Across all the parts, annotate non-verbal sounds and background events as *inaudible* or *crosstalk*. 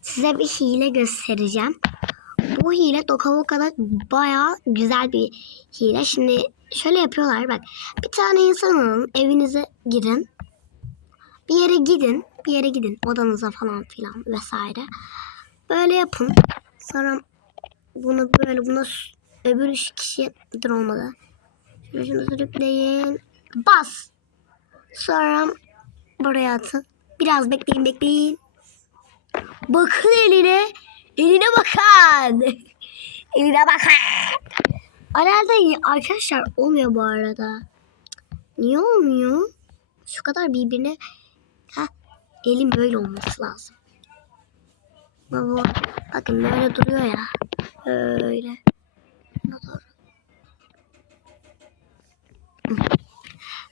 size bir hile göstereceğim. Bu hile Dokavoka'da bayağı güzel bir hile. Şimdi şöyle yapıyorlar bak. Bir tane insan alın evinize girin. Bir yere gidin. Bir yere gidin. Odanıza falan filan vesaire. Böyle yapın. Sonra bunu böyle buna öbür kişiye dur olmadı. Şunu şunu sürükleyin. Bas. Sonra buraya atın. Biraz bekleyin bekleyin. Bakın eline. Eline bakın. *laughs* eline bakın. Herhalde arkadaşlar olmuyor bu arada. Niye olmuyor? Şu kadar birbirine... Heh, elim böyle olması lazım. Baba, bakın böyle duruyor ya. Öyle. Buna doğru.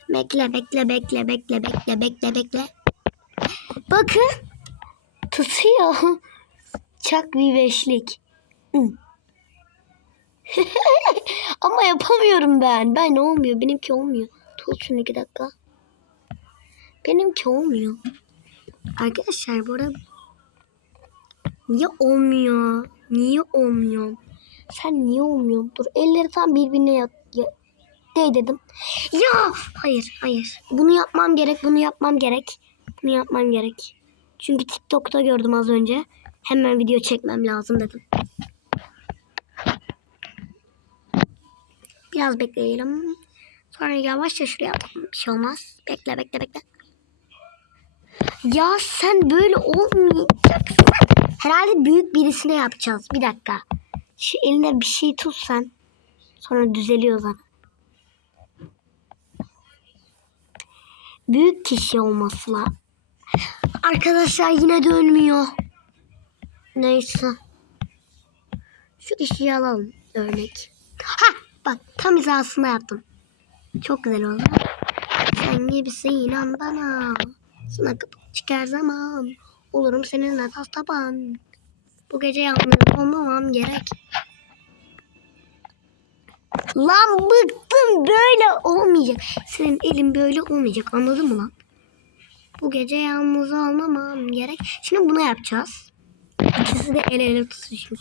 Bekle bekle bekle bekle bekle bekle bekle. Bakın. Tutuyor. *laughs* Çak bir beşlik. *laughs* Ama yapamıyorum ben. Ben olmuyor. Benimki olmuyor. Tut şunu iki dakika. Benimki olmuyor. Arkadaşlar bu arada niye olmuyor? Niye olmuyor? Sen niye olmuyor? Dur elleri tam birbirine yat. Ya, değdirdim. Ya hayır hayır. Bunu yapmam gerek. Bunu yapmam gerek. Bunu yapmam gerek. Çünkü TikTok'ta gördüm az önce. Hemen video çekmem lazım dedim. Biraz bekleyelim. Sonra yavaşça şuraya yapalım. Bir şey olmaz. Bekle bekle bekle. Ya sen böyle olmayacaksın. Herhalde büyük birisine yapacağız. Bir dakika. Şu elinde bir şey tut sen. Sonra düzeliyor zaten. Büyük kişi olması lazım. Arkadaşlar yine dönmüyor. Neyse. Şu kişiyi alalım örnek. Ha bak tam hizasında yaptım. Çok güzel oldu. Sen gibisin inan bana. Sana kapı çıkar zaman. Olurum seninle tas taban. Bu gece yalnız olmamam gerek. Lan bıktım böyle olmayacak. Senin elin böyle olmayacak anladın mı lan? Bu gece yalnız olmamam gerek. Şimdi bunu yapacağız. İkisi de el ele tutuşmuş.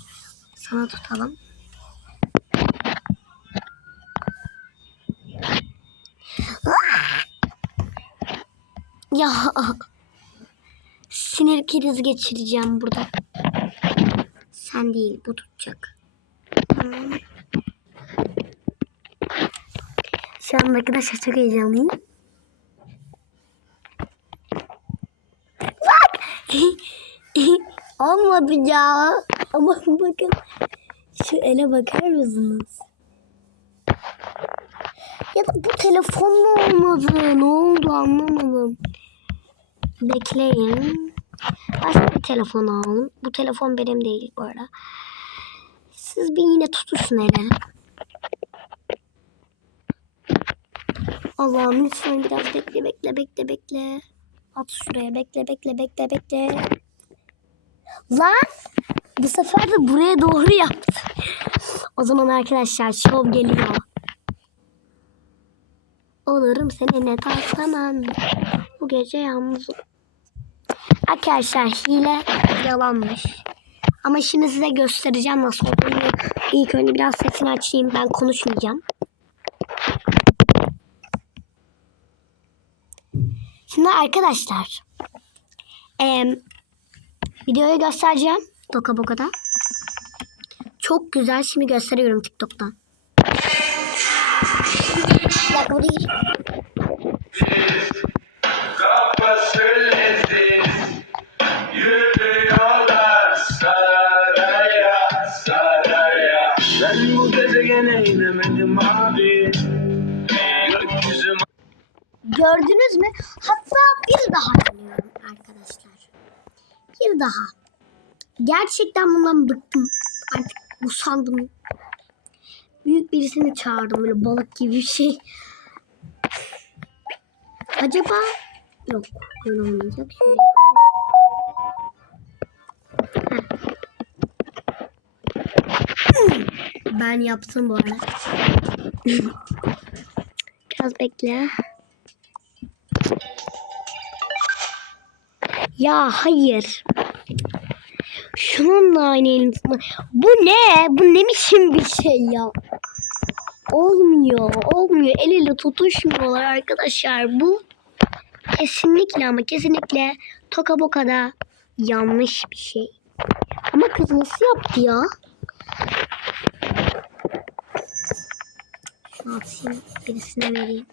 Sana tutalım. Ya sinir krizi geçireceğim burada. Sen değil bu tutacak. Tamam. Şu an arkadaşlar çok heyecanlıyım. Bak! Olmadı ya. Ama *laughs* bakın. Şu ele bakar mısınız? Ya da bu telefon mu olmadı? Ne oldu anlamadım. Bekleyin. Başka bir telefon alalım. Bu telefon benim değil bu arada. Siz bir yine tutuşun ele. Allah'ım lütfen biraz bekle bekle bekle bekle. At şuraya bekle bekle bekle bekle. Lan bu sefer de buraya doğru yaptı. O zaman arkadaşlar şov geliyor. Olurum seninle taslamam. Bu gece yalnız. Arkadaşlar hile yalanmış. Ama şimdi size göstereceğim nasıl olduğunu. İlk önce biraz sesini açayım. Ben konuşmayacağım. Şimdi arkadaşlar. eee videoyu göstereceğim. Doka Boka'da. Çok güzel. Şimdi gösteriyorum TikTok'tan. Dakika bu değil. Gördünüz mü? Hatta bir daha. Daha. Gerçekten bundan bıktım. Artık usandım. Büyük birisini çağırdım böyle balık gibi bir şey. Acaba yok böyle olmayacak. Şöyle. Ben yaptım bu arada. Biraz bekle. Ya hayır. Şunun da aynı elbisini. Bu ne? Bu ne biçim bir şey ya? Olmuyor. Olmuyor. El ele tutuşmuyorlar arkadaşlar. Bu kesinlikle ama kesinlikle Toka Boka'da yanlış bir şey. Ama kız nasıl yaptı ya? Şunu atayım. Birisine vereyim.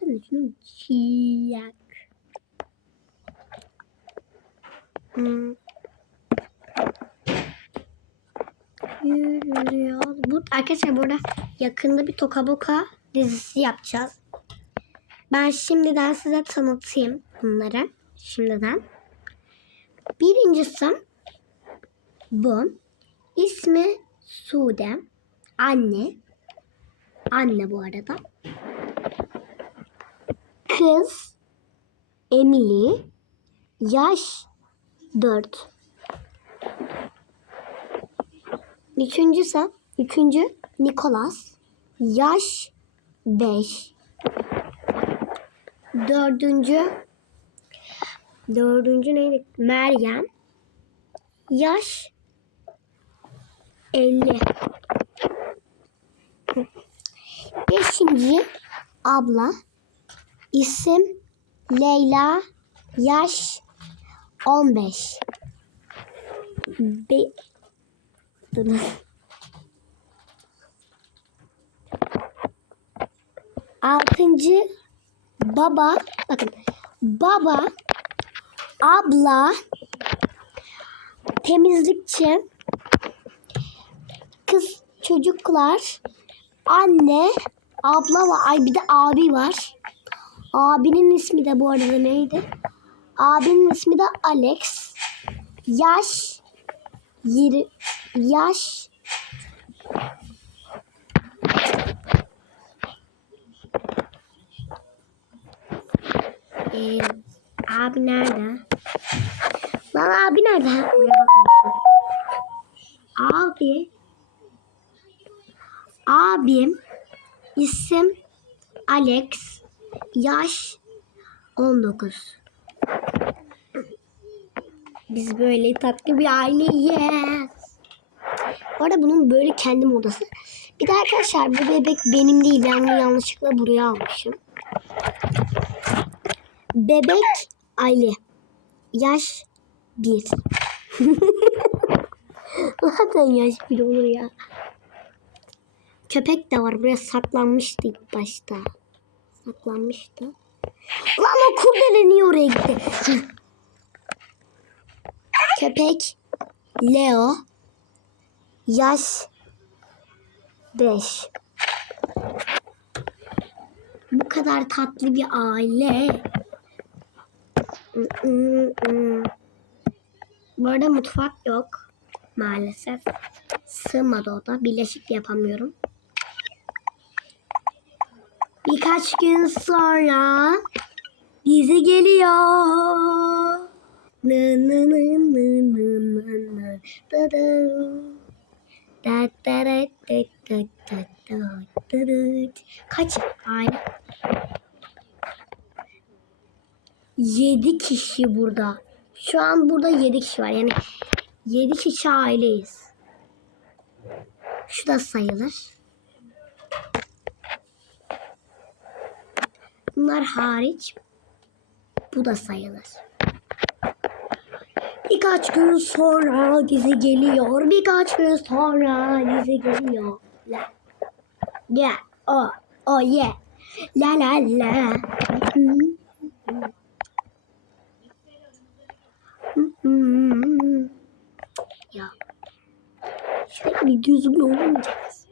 Sen de şunu çiyak. Hmm. Yürüyor. Bu, arkadaşlar burada yakında bir Toka Boka dizisi yapacağız. Ben şimdiden size tanıtayım bunları. Şimdiden. Birincisi bu. İsmi Sude. Anne. Anne bu arada. Kız Emily. Yaş 4. Üçüncüsü, üçüncü Nikolas. Yaş 5. Dördüncü, dördüncü neydi? Meryem. Yaş 50. Beşinci abla. İsim Leyla. Yaş 15. Be Durun. Altıncı baba. Bakın. Baba. Abla. Temizlikçi. Kız çocuklar. Anne. Abla var. Ay bir de abi var. Abinin ismi de bu arada neydi? Abinin ismi de Alex. Yaş Yiri, yaş Ee, abi nerede? Lan abi nerede? Abi abim isim Alex yaş 19 biz böyle tatlı bir aileyiz. Bu arada bunun böyle kendi modası. Bir de arkadaşlar bu bebek benim değil. Ben bunu yanlışlıkla buraya almışım. Bebek aile. Yaş 1. *laughs* Zaten yaş 1 olur ya. Köpek de var. Buraya saklanmıştı ilk başta. Saklanmıştı. Lan o kurdele niye oraya gitti? Köpek Leo yaş 5 Bu kadar tatlı bir aile. Bu arada mutfak yok maalesef. Sığmadı o da. Birleşik yapamıyorum. Birkaç gün sonra bizi geliyor. Nı nı nı Kaç aile? Yedi kişi burada. Şu an burada yedi kişi var. Yani yedi kişi aileyiz. Şu da sayılır. Bunlar hariç bu da sayılır. Birkaç gün sonra dizi geliyor. Birkaç gün sonra dizi geliyor. La. Yeah. Oh. Oh yeah. La la la. ya. Şöyle bir düzgün olmayacağız.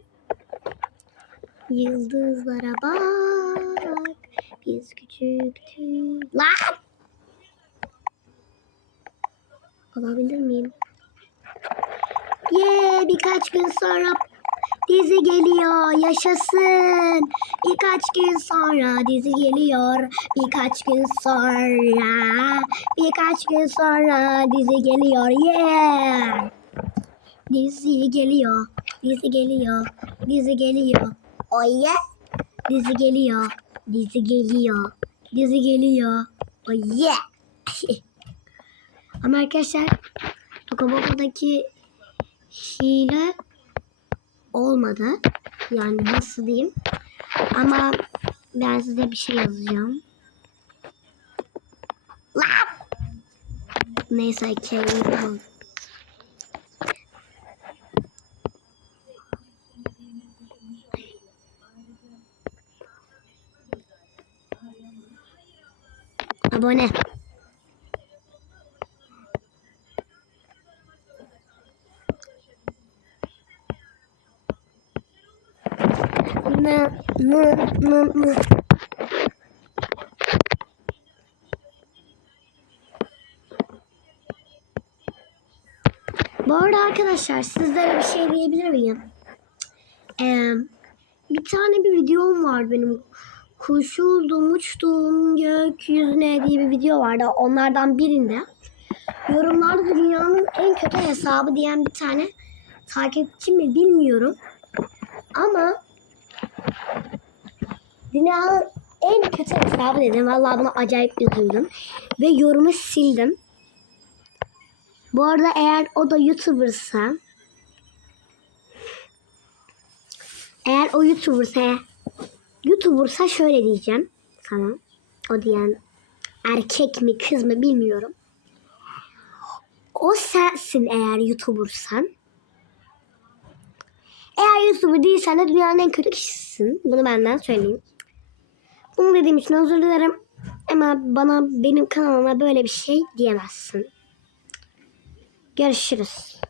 Yıldızlara bak. Biz küçüktük. Lan! Alabilir miyim? Ye birkaç gün sonra dizi geliyor. Yaşasın. Birkaç gün sonra dizi geliyor. Birkaç gün sonra. Birkaç gün sonra dizi geliyor. Yeah. Dizi geliyor. Dizi geliyor. Dizi geliyor. Oh yeah. Dizi geliyor. Dizi geliyor. Dizi geliyor. Oh yeah. *laughs* Ama arkadaşlar Tokaboka'daki hile olmadı. Yani nasıl diyeyim? Ama ben size bir şey yazacağım. Lan! Neyse kelime Abone. Nı. Bu arada arkadaşlar sizlere bir şey diyebilir miyim? Ee, bir tane bir videom var benim. Kuşuldum, uçtum gökyüzüne diye bir video vardı. Onlardan birinde yorumlarda dünyanın en kötü hesabı diyen bir tane takipçi mi bilmiyorum. Ama dünyanın en kötü hesabı dedim. Vallahi buna acayip üzüldüm. Ve yorumu sildim. Bu arada eğer o da YouTuber'sa eğer o YouTuber'sa YouTuber'sa şöyle diyeceğim sana. O diyen erkek mi kız mı bilmiyorum. O sensin eğer YouTuber'san. Eğer YouTuber değilsen de dünyanın en kötü kişisin. Bunu benden söyleyeyim. Bunu dediğim için özür dilerim. Ama bana benim kanalıma böyle bir şey diyemezsin. Görüşürüz.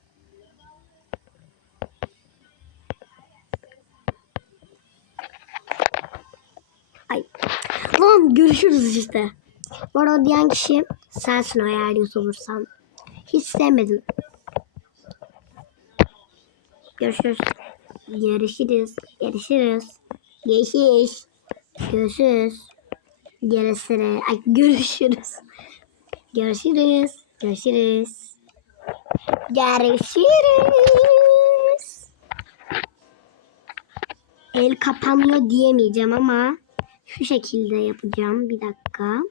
Ay. Lan görüşürüz işte. Bu arada diyen kişi sensin o eğer YouTuber'san. Hiç sevmedim. Görüşürüz. Görüşürüz. Görüşürüz. Görüşürüz. Görüşürüz. Görüşürüz. Ay görüşürüz. Görüşürüz. Görüşürüz. Görüşürüz. El kapanıyor diyemeyeceğim ama şu şekilde yapacağım. Bir dakika.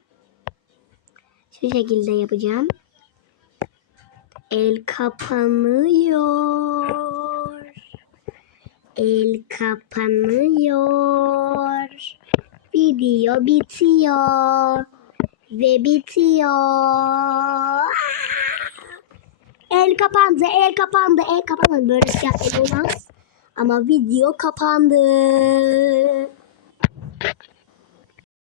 Şu şekilde yapacağım. El kapanıyor. El kapanıyor. Video bitiyor. Ve bitiyor. El kapandı, el kapandı, el kapandı. Böyle şey olmaz. Ama video kapandı.